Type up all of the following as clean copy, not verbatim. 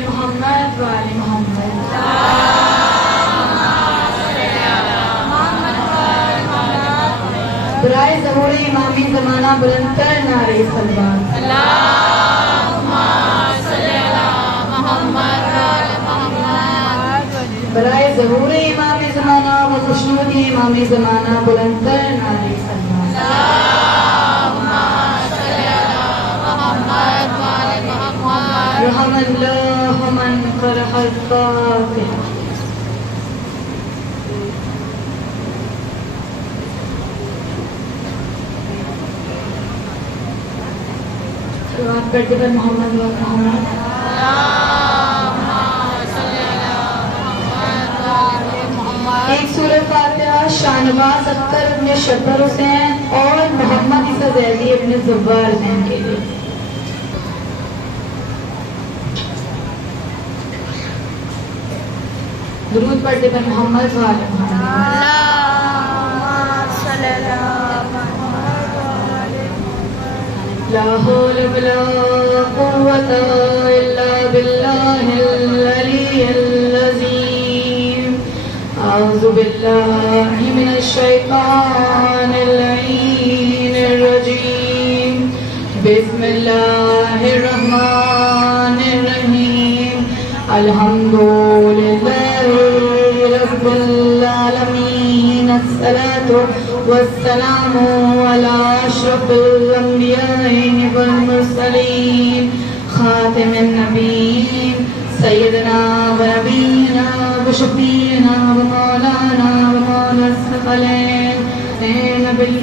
محمد وآل محمد برائے ظہور امامی زمانہ بلند تر نعرہ صلوات برائے ظہور امام زمانہ و خوشنود امام زمانہ بلند تر نعرہ صلوات رحم اللہ من قرح الفاتحہ. پڑھتے پر محمد و محمد. ایک سورہ فاتحہ شاہنواز اختر ابن شبر حسین اور محمد عیسیٰ زیدی ابن زبار حسین کے لیے. درود پڑھتے پر محمد و آل محمد. لا حول ولا قوة إلا بالله العلي العظيم. أعوذ بالله من الشيطان اللعين الرجيم. بسم الله الرحمن الرحيم. الحمد لله رب العالمين. الصلاة والسلام على أشرف الأنبياء والمرسلين خاتم النبيين سيدنا ونبينا وشفيعنا ومولانا ومولى الثقلين نبي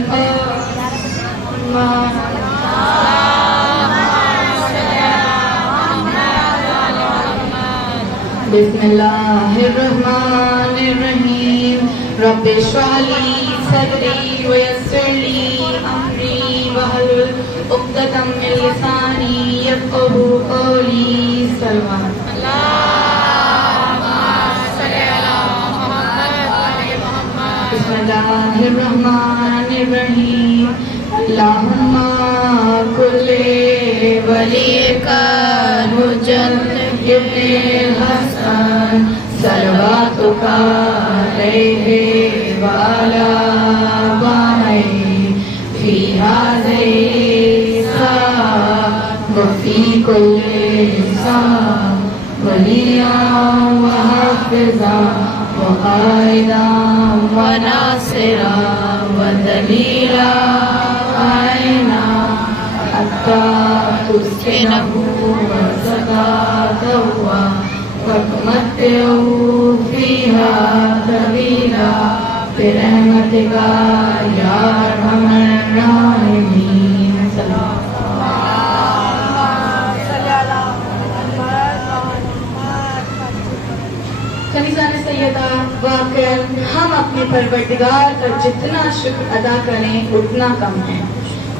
بسم الله الرحمن الرحيم. رب اشرح لي صدري ويسر لي أمري واحلل عقدة من لساني يفقهوا قولي. صلوات بسم الله الرحمن الرحيم. اللهم كل وليك الحجة ابن الحسن صلواتك عليه وعلى آبائه في هذه الساعة وفي كل ساعة وليا وحافظا وقائدا وناصرا ودليلا وعينا حتى تسكنه وسكاته وتمتعه فيها طويلا برحمتك يا أرحم الراحمين. کنیزان سیدہ، واقعاً ہم اپنے پروردگار کا جتنا شکر ادا کریں اتنا کم ہے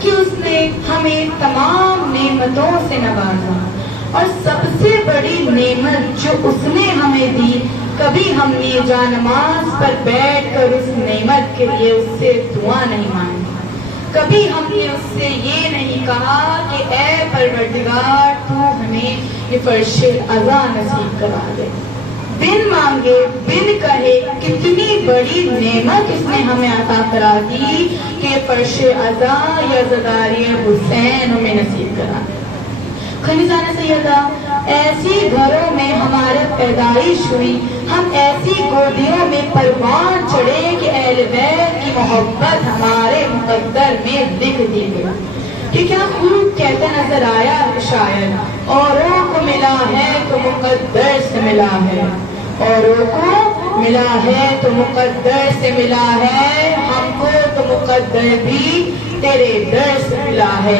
کہ اس نے ہمیں تمام نعمتوں سے نوازا، اور سب سے بڑی نعمت جو اس نے ہمیں دی، کبھی ہم نے جانماز پر بیٹھ کر اس نعمت کے لیے اس سے دعا نہیں مانگی. کبھی ہم نے اس سے یہ نہیں کہا کہ اے پروردگار تو ہمیں یہ فرش عزا نصیب کرا دے. بن مانگے بن کہے کتنی بڑی نعمت اس نے ہمیں عطا کرا دی کہ فرش عزا یا زداری حسین ہمیں نصیب کرا دے. خنیزان سیدہ، ایسی گھروں میں ہمارے پیدائش ہوئی، ہم ایسی گودیوں میں پروان چڑھے کہ اہل بیت کی محبت ہمارے مقدر میں لکھ دی گئی. کہ کیا خوب کہتے نظر آیا شاید، اوروں کو ملا ہے تو مقدر سے ملا ہے، اوروں کو ملا ہے تو مقدر سے ملا ہے، ہم کو تو مقدر بھی تیرے در سے ملا ہے.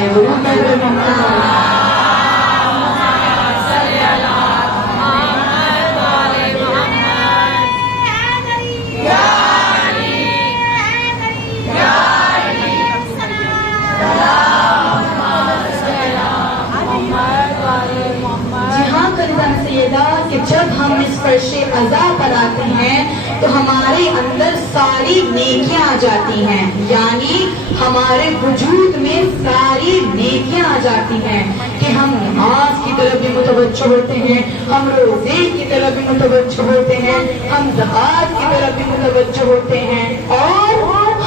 کہ جب ہم اس فرش عزا پر آتے ہیں تو ہمارے اندر ساری نیکیاں آ جاتی ہیں، یعنی ہمارے وجود میں ساری نیکیاں آ جاتی ہیں کہ کہ ہم نماز کی طرف بھی متوجہ ہوتے ہیں، ہم روزے کی طرف بھی متوجہ ہوتے ہیں، ہم زکوٰۃ کی طرف بھی متوجہ ہوتے ہیں، اور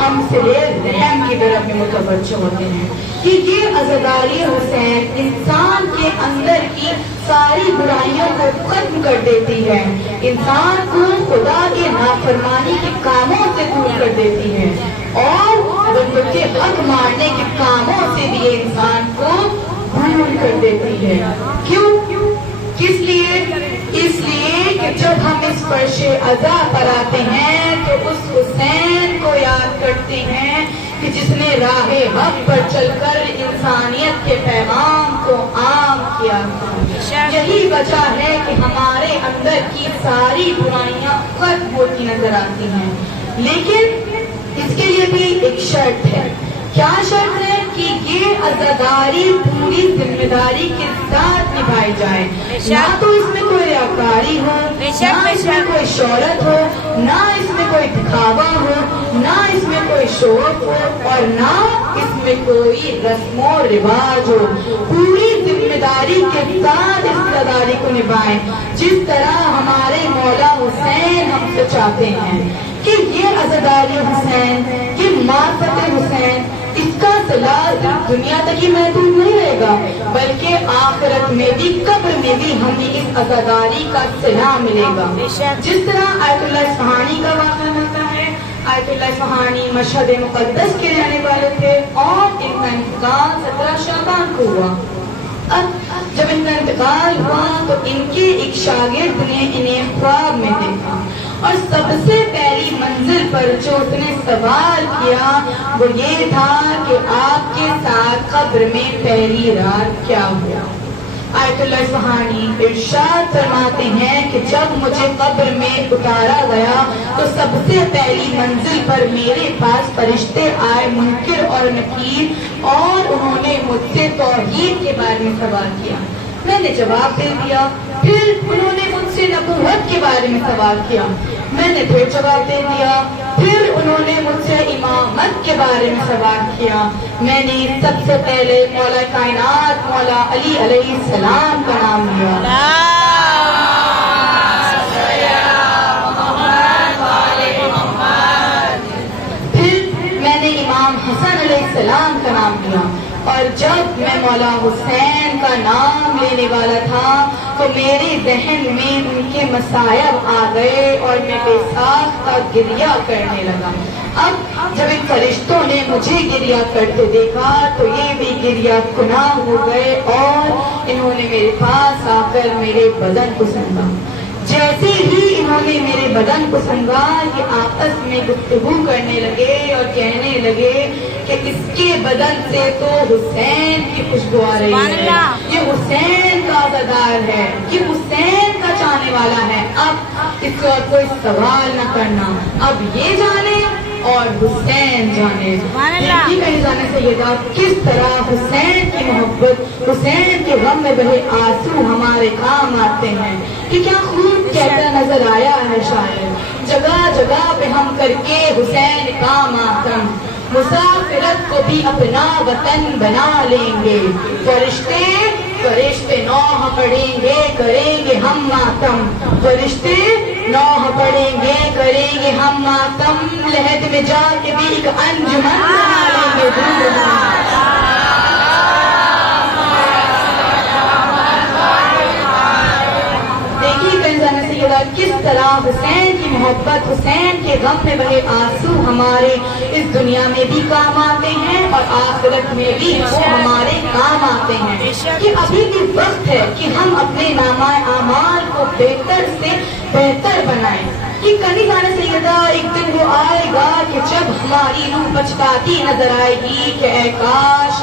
ہم صلہ رحم کی طرف بھی متوجہ ہوتے ہیں کہ یہ عزاداری حسین انسان کے اندر کی ساری برائیوں کو ختم کر دیتی ہے، انسان کو خدا کے نافرمانی کے کاموں سے دور کر دیتی ہے، اور بندوں کے حق مارنے کے کاموں سے بھی یہ انسان کو دور کر دیتی ہے۔ کیوں؟ کس لیے؟ اس لیے کہ جب ہم اس فرش عزا پر آتے ہیں تو اس حسین کو یاد کرتے ہیں کہ جس نے راہ حق پر چل کر انسانیت کے پیغام کو عام کیا تھا۔ یہی وجہ ہے کہ ہمارے اندر کی ساری برائیاں ختم ہوتی نظر آتی ہیں، لیکن اس کے لیے بھی ایک شرط ہے۔ کیا شرط ہے؟ کہ یہ عزاداری پوری ذمہ داری کے ساتھ نبھائی جائے، نہ تو اس میں کوئی ریاکاری ہو، نہ اس میں کوئی شہرت ہو، نہ اس میں کوئی دکھاوا ہو، نہ اس میں کوئی شوق ہو، اور نہ اس میں کوئی رسم و رواج ہو۔ پوری ذمہ داری کے ساتھ اس عزاداری کو نبھائیں، جس طرح ہمارے مولا حسین ہم سے چاہتے ہیں کہ یہ عزاداری حسین، یہ معرفت حسین، اس کا صلہ صرف دنیا تک ہی محدود نہیں رہے گا، بلکہ آخرت میں بھی، قبر میں بھی ہمیں اس عزاداری کا صلہ ملے گا۔ جس طرح آیت اللہ اصفہانی کا واقعہ ملتا ہے، آیت اللہ اصفہانی مشہد مقدس کے رہنے والے تھے، اور ان کا انتقال 17 شعبان کو ہوا۔ اب جب ان کا انتقال ہوا تو ان کے ایک شاگرد نے انہیں خواب میں دیکھا، اور سب سے پہلی منزل پر جو اس نے سوال کیا وہ یہ تھا کہ آپ کے ساتھ قبر میں پہلی رات کیا ہوا؟ آیت اللہ اصفہانی ارشاد فرماتے ہیں کہ جب مجھے قبر میں اتارا گیا تو سب سے پہلی منزل پر میرے پاس فرشتے آئے، منکر اور نکیر، اور انہوں نے مجھ سے توحید کے بارے میں سوال کیا۔ میں نے جواب دے دیا۔ پھر انہوں نے مجھ سے نبوت کے بارے میں سوال کیا، میں نے پھر جواب دے دیا۔ پھر انہوں نے مجھ سے امامت کے بارے میں سوال کیا، میں نے سب سے پہلے مولا کائنات مولا علی علیہ السلام کا نام لیا۔ پھر میں نے امام حسن علیہ السلام کا نام لیا، اور جب میں مولا حسین کا نام لینے والا تھا تو میرے ذہن میں ان کے مصائب آ گئے اور میں بے ساختہ گریہ کرنے لگا۔ اب جب ان فرشتوں نے مجھے گریہ کرتے دیکھا تو یہ بھی گریہ کناں ہو گئے، اور انہوں نے میرے پاس آ کر میرے بدن کو سنگا۔ جیسے ہی انہوں نے میرے بدن کو سنگا، یہ آپس میں گفتگو کرنے لگے اور کہنے لگے کہ اس کے بدن سے تو حسین کی خوشبو آ رہی ہے، یہ حسین کا عزادار ہے، یہ حسین کا چاہنے والا ہے۔ اب اس کو کوئی سوال نہ کرنا، اب یہ جانے اور حسین جانے۔ یہ کہیں جانے سے یہ تھا کس طرح حسین کی محبت، حسین کے غم میں بہے آنسو ہمارے کام آتے ہیں۔ کہ کیا خوب کہتا نظر آیا ہے شاعر، جگہ جگہ پہ ہم کر کے حسین کا ماتم، مسافرت کو بھی اپنا وطن بنا لیں گے، فرشتے فرشتے نوح پڑھیں گے کریں گے ہم ماتم، فرشتے نوح پڑھیں گے کریں گے ہم ماتم، لہد میں جا کے بھی ایک انجمن بنا لیں گے دور۔ کس طرح حسین کی محبت، حسین کے غم میں بہے آنسو ہمارے اس دنیا میں بھی کام آتے ہیں اور آخرت میں بھی وہ ہمارے کام آتے ہیں۔ کہ ابھی بھی وقت ہے کہ ہم اپنے نامہ اعمال کو بہتر سے بہتر بنائیں، کہ کہیں جانے سے یہ تھا ایک دن وہ آئے گا کہ جب ہماری روح پچھتاتی نظر آئے گی کہ اے کاش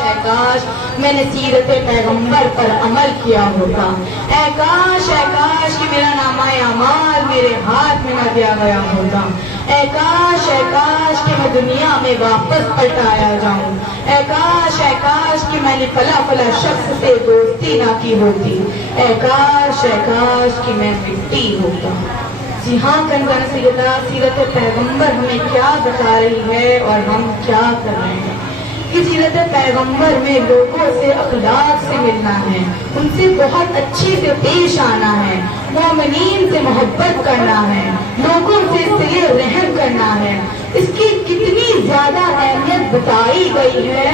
میں نے سیرت پیغمبر پر عمل کیا ہوتا، اے کاش کہ میرا نامہ اعمال میرے ہاتھ میں نہ دیا گیا ہوتا، اے کاش کہ میں دنیا میں واپس پلٹایا جاؤں، اے کاش کہ میں نے فلاں شخص سے دوستی نہ کی ہوتی، اے کاش کہ میں مٹی ہوتا۔ جی ہاں، کنزانہ سیدہ سیرت پیغمبر ہمیں کیا بتا رہی ہے اور ہم کیا کر رہے ہیں۔ کہ سیرت پیغمبر میں لوگوں سے اخلاق سے ملنا ہے، ان سے بہت اچھے سے پیش آنا ہے، مومنین سے محبت کرنا ہے، لوگوں سے صلہ رحم کرنا ہے۔ اس کی کتنی زیادہ اہمیت بتائی گئی ہے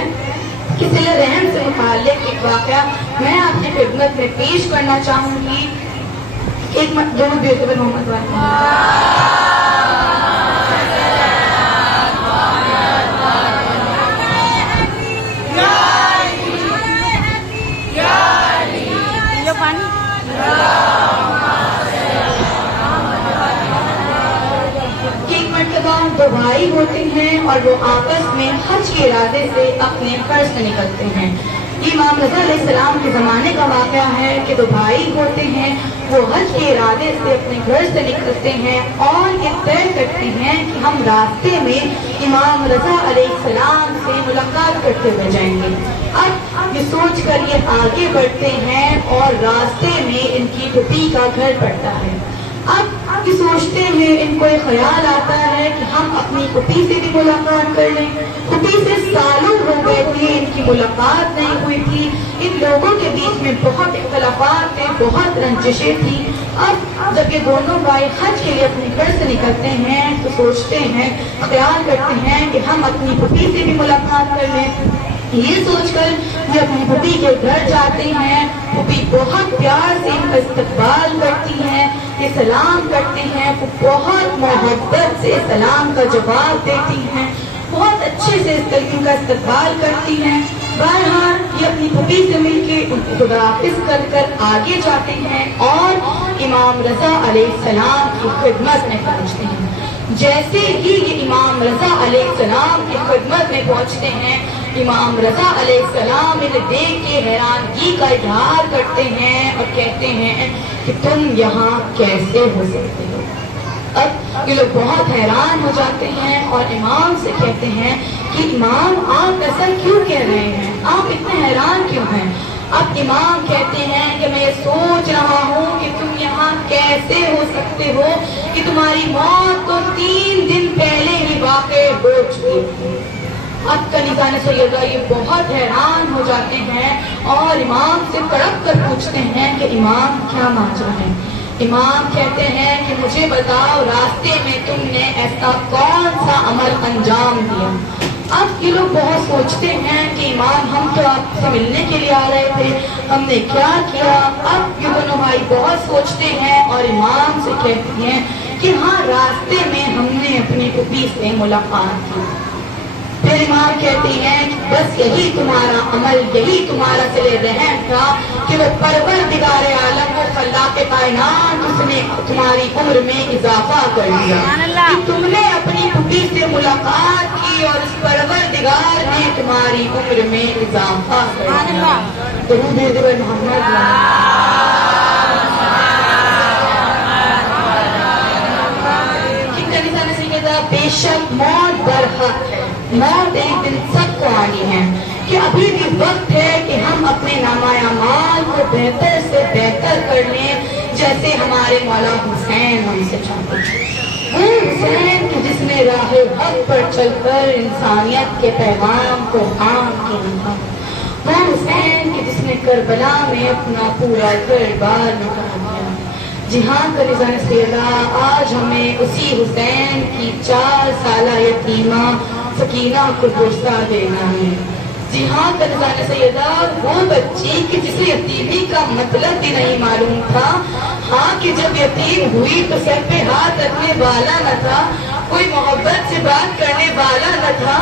کہ صلہ رحم سے متعلق ایک واقعہ میں آپ کی خدمت میں پیش کرنا چاہوں گی۔ ایک دونوں بیٹے محمد دو بھائی ہوتے ہیں اور وہ آپس میں حج کے ارادے سے اپنے گھر سے نکلتے ہیں۔ یہ امام رضا علیہ السلام کے زمانے کا واقعہ ہے کہ دو بھائی ہوتے ہیں، وہ حج کے ارادے سے اپنے گھر سے نکلتے ہیں اور یہ طے کرتے ہیں کہ ہم راستے میں امام رضا علیہ السلام سے ملاقات کرتے ہوئے جائیں گے۔ اب یہ سوچ کر یہ آگے بڑھتے ہیں اور راستے میں ان کی پھوپھی کا گھر پڑتا ہے۔ اب یہ سوچتے ہیں، ان کو یہ خیال آتا ہے کہ ہم اپنی پھوپھی سے بھی ملاقات کر لیں۔ پھوپھی سے سالوں ہو گئے تھے، ان کی ملاقات نہیں ہوئی تھی، ان لوگوں کے بیچ میں بہت اختلافات تھے، بہت رنجشیں تھیں۔ اب جب یہ دونوں بھائی حج کے لیے اپنے گھر سے نکلتے ہیں تو سوچتے ہیں، خیال کرتے ہیں کہ ہم اپنی پھوپھی سے بھی ملاقات کر لیں۔ یہ سوچ کر وہ اپنی پھوپھی کے گھر جاتے ہیں۔ پھوپھی بہت پیار سے ان کا استقبال کرتی ہیں، یہ سلام کرتے ہیں، وہ بہت محبت سے سلام کا جواب دیتی ہیں، بہت اچھے سے ان کا استقبال کرتی ہیں۔ بہرحال یہ اپنی پھوپھی سے مل کے ان کو خداحافظ کر آگے جاتے ہیں اور امام رضا علیہ السلام کی خدمت میں پہنچتے ہیں۔ جیسے ہی یہ امام رضا علیہ السلام کی خدمت میں پہنچتے ہیں، امام رضا علیہ السلام انہیں دیکھ کے حیرانگی کا اظہار کرتے ہیں اور کہتے ہیں کہ تم یہاں کیسے ہو سکتے ہو۔ اب یہ لوگ بہت حیران ہو جاتے ہیں اور امام سے کہتے ہیں کہ امام آپ ایسا کیوں کہہ رہے ہیں، آپ اتنے حیران کیوں ہیں؟ اب امام کہتے ہیں کہ میں یہ سوچ رہا ہوں کہ تم یہاں کیسے ہو سکتے ہو کہ تمہاری موت تو 3 دن پہلے ہی واقع ہو چکی تھی۔ اب کنیزان سیدہ یہ بہت حیران ہو جاتے ہیں اور امام سے کڑک کر پوچھتے ہیں کہ امام کیا ماجرا ہے؟ امام کہتے ہیں کہ مجھے بتاؤ، راستے میں تم نے ایسا کون سا عمل انجام دیا؟ اب یہ لوگ بہت سوچتے ہیں کہ امام ہم تو آپ سے ملنے کے لیے آ رہے تھے، ہم نے کیا کیا؟ اب یہ دونوں بھائی بہت سوچتے ہیں اور امام سے کہتے ہیں کہ ہاں، راستے میں ہم نے اپنی پھوپھی سے ملاقات کی۔ پھر امام کہتے ہیں کہ بس یہی تمہارا عمل، یہی تمہارا صلہ رحم تھا کہ وہ پروردگار عالم و خلاق کائنات اس نے تمہاری عمر میں اضافہ کر دیا کہ تم نے اپنی پھوپھی سے ملاقات کی اور اس پروردگار نے تمہاری عمر میں اضافہ کر دیا۔ درود محمد۔ بے شک موت برحق ہے، موت ایک دن سب کو آنی ہے، کہ ابھی بھی وقت ہے کہ ہم اپنے نامہ اعمال کو بہتر سے بہتر کر لیں، جیسے ہمارے مولا حسین ہم سے چاہتے ہیں۔ وہ حسین کہ جس نے راہ حق پر چل کر انسانیت کے پیغام کو عام کیا، وہ حسین کہ جس نے کربلا میں اپنا پورا گھر بار نکال دیا۔ جی ہاں کنیزان سیدہ، آج ہمیں اسی حسین کی 4 سالہ یتیمہ سکینہ کو بوسہ دینا ہے۔ جی ہاں کنیزان سیدہ، وہ بچی کہ جسے یتیمی کا مطلب بھی نہیں معلوم تھا، ہاں کہ جب یتیم ہوئی تو سر پہ ہاتھ رکھنے والا نہ تھا، کوئی محبت سے بات کرنے والا نہ تھا،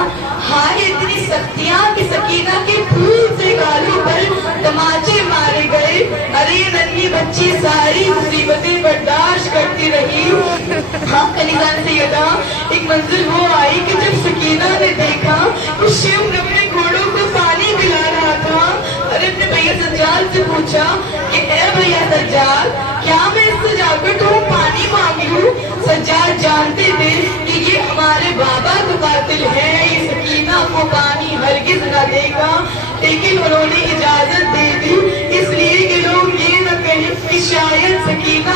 ہاں اتنی سختیاں کہ سکینہ کے پھول سے گالوں پر تماچے مارے گئے۔ ارے ننھی بچی ساری مصیبتیں برداشت کرتی رہی۔ ہاں کنیزان سیدہ، ایک منزل وہ آئی کہ جب سکینہ نے دیکھا کہ شیو نے اپنے گھوڑوں کو پانی پلا رہا تھا، ارے اپنے بھیا سجاد سے پوچھا کہ اے بھیا سجاد، کیا میں اس سے جا کر تمہیں پانی مانگوں؟ سجاد جانتے تھے کہ یہ ہمارے بابا کا قاتل ہے، یہ سکینہ کو پانی ہرگز نہ دے گا، لیکن انہوں نے اجازت دے دی، اس لیے کہ لوگ یہ نہ کہیں کہ شاید سکینہ